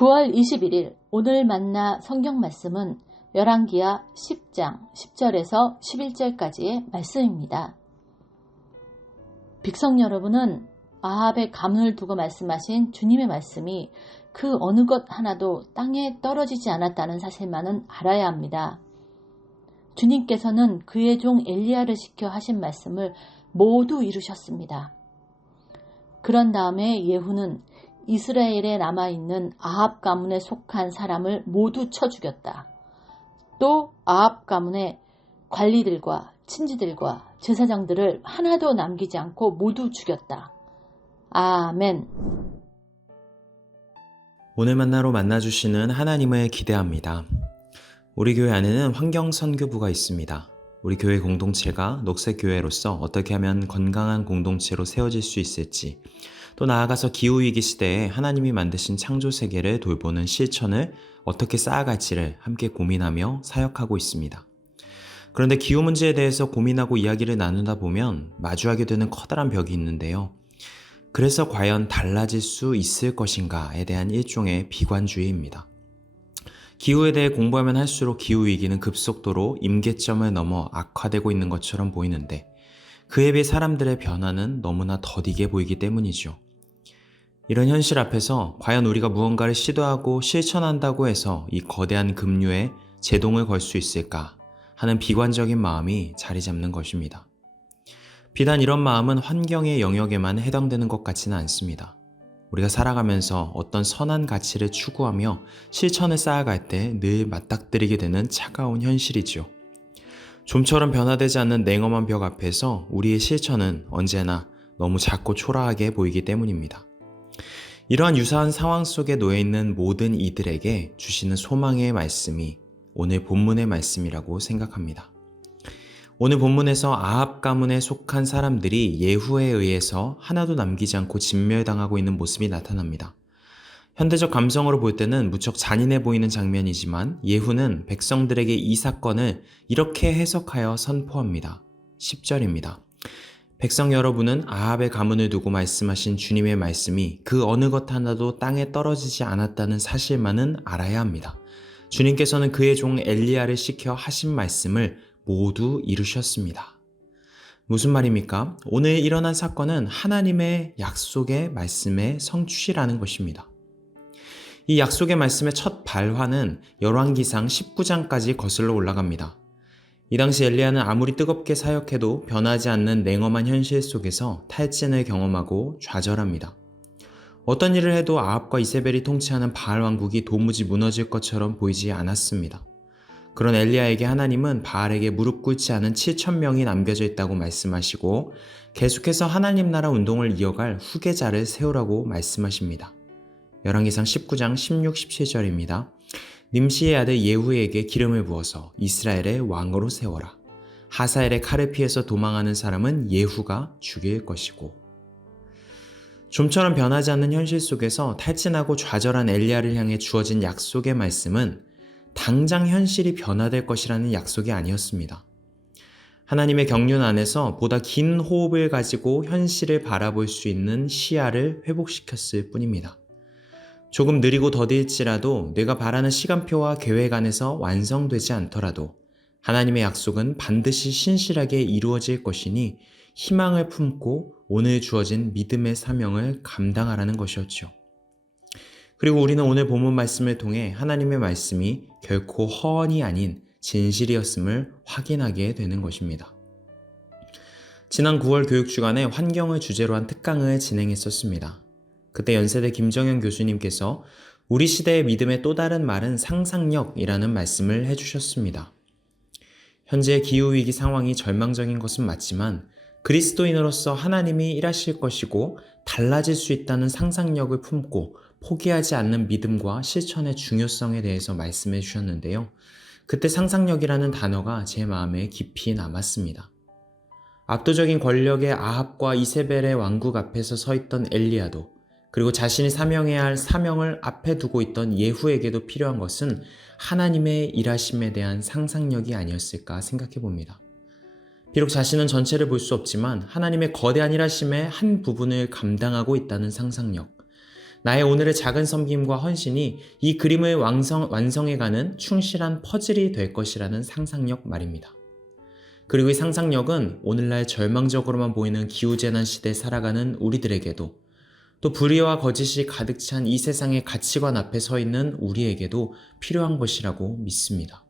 9월 21일 오늘 만나 성경 말씀은 열왕기하 10장 10절에서 11절까지의 말씀입니다. 백성 여러분은 아합의 가문을 두고 말씀하신 주님의 말씀이 그 어느 것 하나도 땅에 떨어지지 않았다는 사실만은 알아야 합니다. 주님께서는 그의 종 엘리야를 시켜 하신 말씀을 모두 이루셨습니다. 그런 다음에 예후는 이스라엘에 남아있는 아합 가문에 속한 사람을 모두 쳐 죽였다. 또 아합 가문의 관리들과 친지들과 제사장들을 하나도 남기지 않고 모두 죽였다. 아멘. 오늘 만나로 만나주시는 하나님을 기대합니다. 우리 교회 안에는 환경선교부가 있습니다. 우리 교회 공동체가 녹색교회로서 어떻게 하면 건강한 공동체로 세워질 수 있을지, 또 나아가서 기후위기 시대에 하나님이 만드신 창조세계를 돌보는 실천을 어떻게 쌓아갈지를 함께 고민하며 사역하고 있습니다. 그런데 기후 문제에 대해서 고민하고 이야기를 나누다 보면 마주하게 되는 커다란 벽이 있는데요. 그래서 과연 달라질 수 있을 것인가에 대한 일종의 비관주의입니다. 기후에 대해 공부하면 할수록 기후위기는 급속도로 임계점을 넘어 악화되고 있는 것처럼 보이는데 그에 비해 사람들의 변화는 너무나 더디게 보이기 때문이죠. 이런 현실 앞에서 과연 우리가 무언가를 시도하고 실천한다고 해서 이 거대한 급류에 제동을 걸 수 있을까 하는 비관적인 마음이 자리 잡는 것입니다. 비단 이런 마음은 환경의 영역에만 해당되는 것 같지는 않습니다. 우리가 살아가면서 어떤 선한 가치를 추구하며 실천을 쌓아갈 때 늘 맞닥뜨리게 되는 차가운 현실이죠. 좀처럼 변화되지 않는 냉엄한 벽 앞에서 우리의 실천은 언제나 너무 작고 초라하게 보이기 때문입니다. 이러한 유사한 상황 속에 놓여있는 모든 이들에게 주시는 소망의 말씀이 오늘 본문의 말씀이라고 생각합니다. 오늘 본문에서 아합 가문에 속한 사람들이 예후에 의해서 하나도 남기지 않고 진멸당하고 있는 모습이 나타납니다. 현대적 감성으로 볼 때는 무척 잔인해 보이는 장면이지만 예후는 백성들에게 이 사건을 이렇게 해석하여 선포합니다. 10절입니다. 백성 여러분은 아합의 가문을 두고 말씀하신 주님의 말씀이 그 어느 것 하나도 땅에 떨어지지 않았다는 사실만은 알아야 합니다. 주님께서는 그의 종 엘리야를 시켜 하신 말씀을 모두 이루셨습니다. 무슨 말입니까? 오늘 일어난 사건은 하나님의 약속의 말씀의 성취라는 것입니다. 이 약속의 말씀의 첫 발화는 열왕기상 19장까지 거슬러 올라갑니다. 이 당시 엘리야는 아무리 뜨겁게 사역해도 변하지 않는 냉엄한 현실 속에서 탈진을 경험하고 좌절합니다. 어떤 일을 해도 아합과 이세벨이 통치하는 바알 왕국이 도무지 무너질 것처럼 보이지 않았습니다. 그런 엘리야에게 하나님은 바알에게 무릎 꿇지 않은 7,000명이 남겨져 있다고 말씀하시고 계속해서 하나님 나라 운동을 이어갈 후계자를 세우라고 말씀하십니다. 열왕기상 19장 16, 17절입니다. 님시의 아들 예후에게 기름을 부어서 이스라엘의 왕으로 세워라. 하사엘의 칼을 피해서 도망하는 사람은 예후가 죽일 것이고. 좀처럼 변하지 않는 현실 속에서 탈진하고 좌절한 엘리야를 향해 주어진 약속의 말씀은 당장 현실이 변화될 것이라는 약속이 아니었습니다. 하나님의 경륜 안에서 보다 긴 호흡을 가지고 현실을 바라볼 수 있는 시야를 회복시켰을 뿐입니다. 조금 느리고 더딜지라도 내가 바라는 시간표와 계획 안에서 완성되지 않더라도 하나님의 약속은 반드시 신실하게 이루어질 것이니 희망을 품고 오늘 주어진 믿음의 사명을 감당하라는 것이었죠. 그리고 우리는 오늘 본문 말씀을 통해 하나님의 말씀이 결코 허언이 아닌 진실이었음을 확인하게 되는 것입니다. 지난 9월 교육주간에 환경을 주제로 한 특강을 진행했었습니다. 그때 연세대 김정현 교수님께서 우리 시대의 믿음의 또 다른 말은 상상력이라는 말씀을 해주셨습니다. 현재의 기후위기 상황이 절망적인 것은 맞지만 그리스도인으로서 하나님이 일하실 것이고 달라질 수 있다는 상상력을 품고 포기하지 않는 믿음과 실천의 중요성에 대해서 말씀해 주셨는데요. 그때 상상력이라는 단어가 제 마음에 깊이 남았습니다. 압도적인 권력의 아합과 이세벨의 왕국 앞에서 서 있던 엘리야도 그리고 자신이 사명해야 할 사명을 앞에 두고 있던 예후에게도 필요한 것은 하나님의 일하심에 대한 상상력이 아니었을까 생각해 봅니다. 비록 자신은 전체를 볼 수 없지만 하나님의 거대한 일하심의 한 부분을 감당하고 있다는 상상력, 나의 오늘의 작은 섬김과 헌신이 이 그림을 완성해가는 충실한 퍼즐이 될 것이라는 상상력 말입니다. 그리고 이 상상력은 오늘날 절망적으로만 보이는 기후재난 시대에 살아가는 우리들에게도, 또 불의와 거짓이 가득 찬 이 세상의 가치관 앞에 서 있는 우리에게도 필요한 것이라고 믿습니다.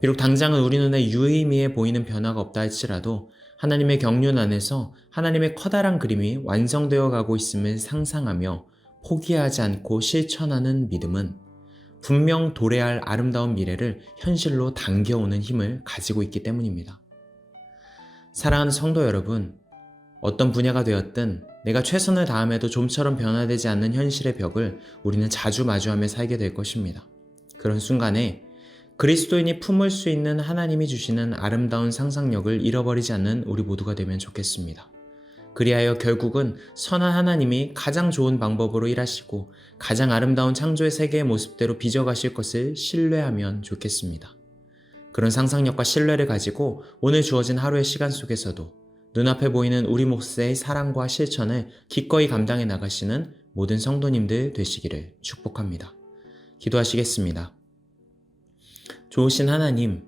비록 당장은 우리 눈에 유의미해 보이는 변화가 없다 할지라도 하나님의 경륜 안에서 하나님의 커다란 그림이 완성되어 가고 있음을 상상하며 포기하지 않고 실천하는 믿음은 분명 도래할 아름다운 미래를 현실로 당겨오는 힘을 가지고 있기 때문입니다. 사랑하는 성도 여러분, 어떤 분야가 되었든 내가 최선을 다함에도 좀처럼 변화되지 않는 현실의 벽을 우리는 자주 마주하며 살게 될 것입니다. 그런 순간에 그리스도인이 품을 수 있는 하나님이 주시는 아름다운 상상력을 잃어버리지 않는 우리 모두가 되면 좋겠습니다. 그리하여 결국은 선한 하나님이 가장 좋은 방법으로 일하시고 가장 아름다운 창조의 세계의 모습대로 빚어가실 것을 신뢰하면 좋겠습니다. 그런 상상력과 신뢰를 가지고 오늘 주어진 하루의 시간 속에서도 눈앞에 보이는 우리 몫의 사랑과 실천을 기꺼이 감당해 나가시는 모든 성도님들 되시기를 축복합니다. 기도하시겠습니다. 좋으신 하나님,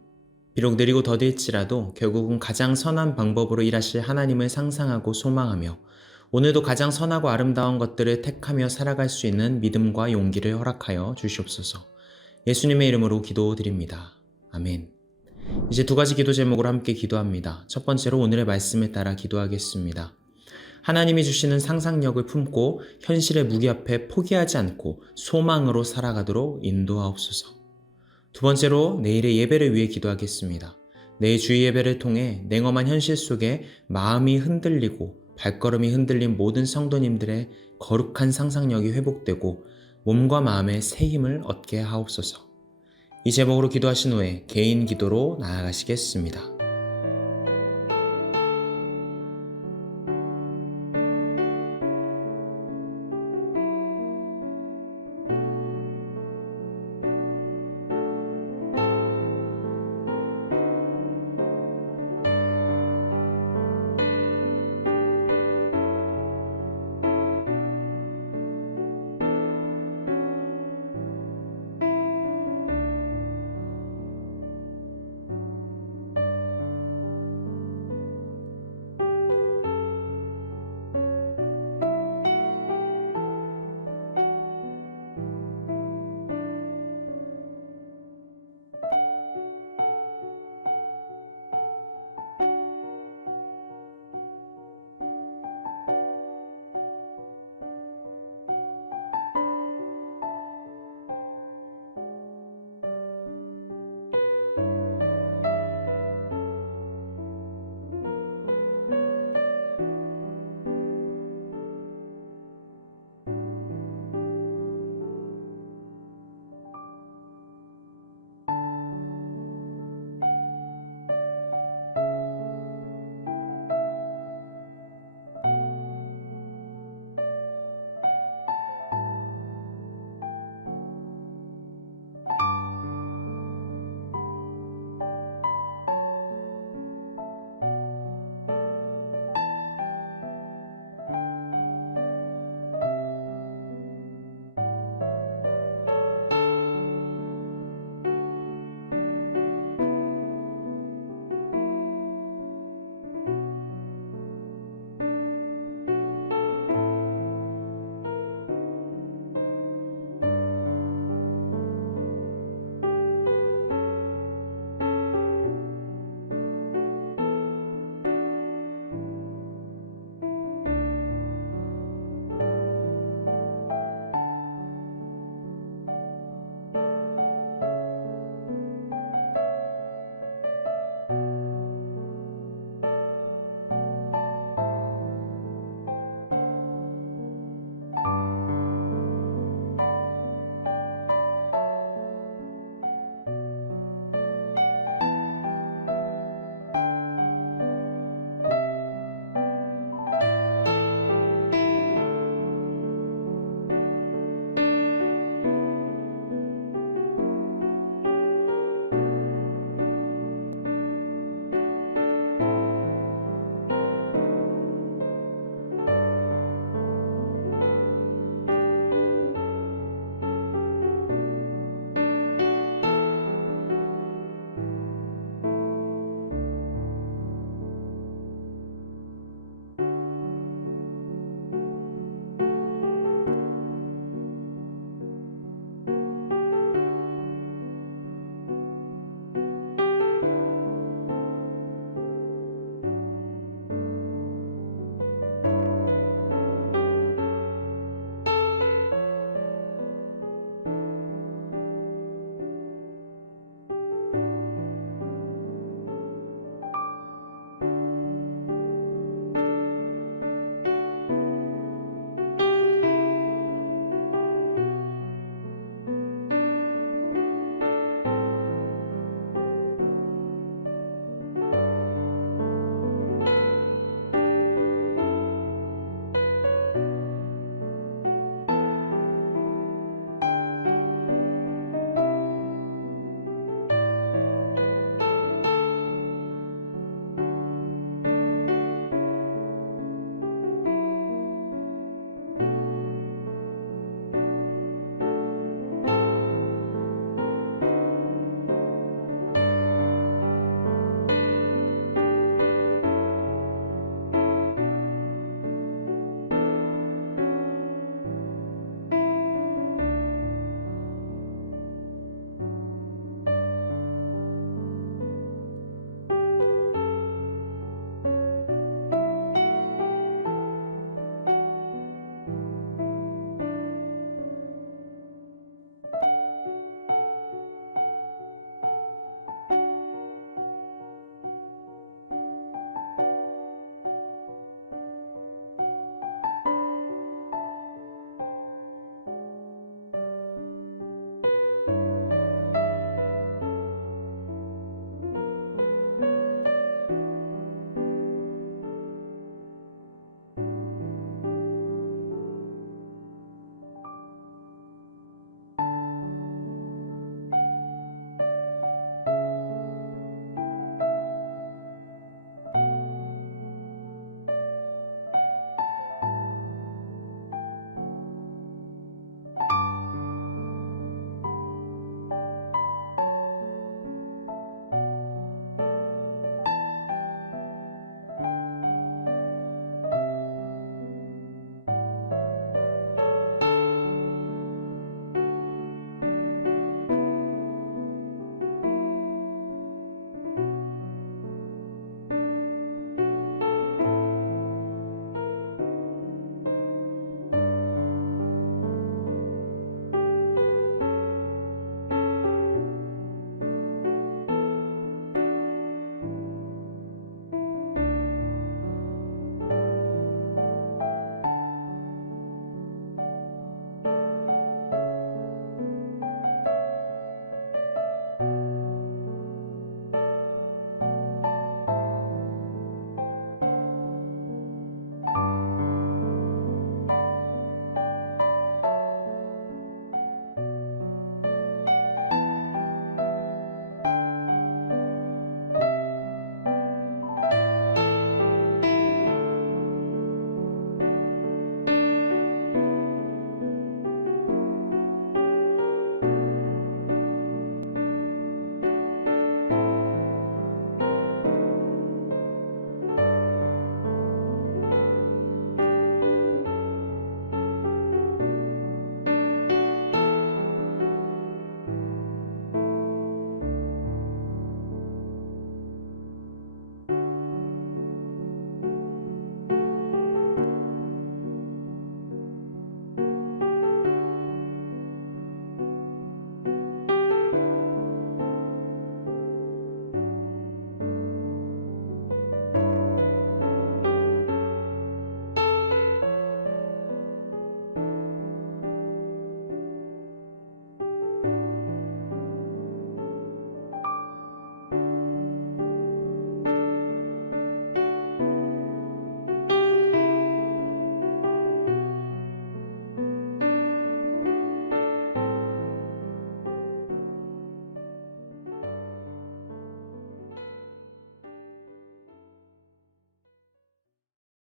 비록 느리고 더딜지라도 결국은 가장 선한 방법으로 일하실 하나님을 상상하고 소망하며 오늘도 가장 선하고 아름다운 것들을 택하며 살아갈 수 있는 믿음과 용기를 허락하여 주시옵소서. 예수님의 이름으로 기도드립니다. 아멘. 이제 두 가지 기도 제목으로 함께 기도합니다. 첫 번째로 오늘의 말씀을 따라 기도하겠습니다. 하나님이 주시는 상상력을 품고 현실의 무기 앞에 포기하지 않고 소망으로 살아가도록 인도하옵소서. 두 번째로 내일의 예배를 위해 기도하겠습니다. 내일 주일 예배를 통해 냉엄한 현실 속에 마음이 흔들리고 발걸음이 흔들린 모든 성도님들의 거룩한 상상력이 회복되고 몸과 마음에 새 힘을 얻게 하옵소서. 이 제목으로 기도하신 후에 개인 기도로 나아가시겠습니다.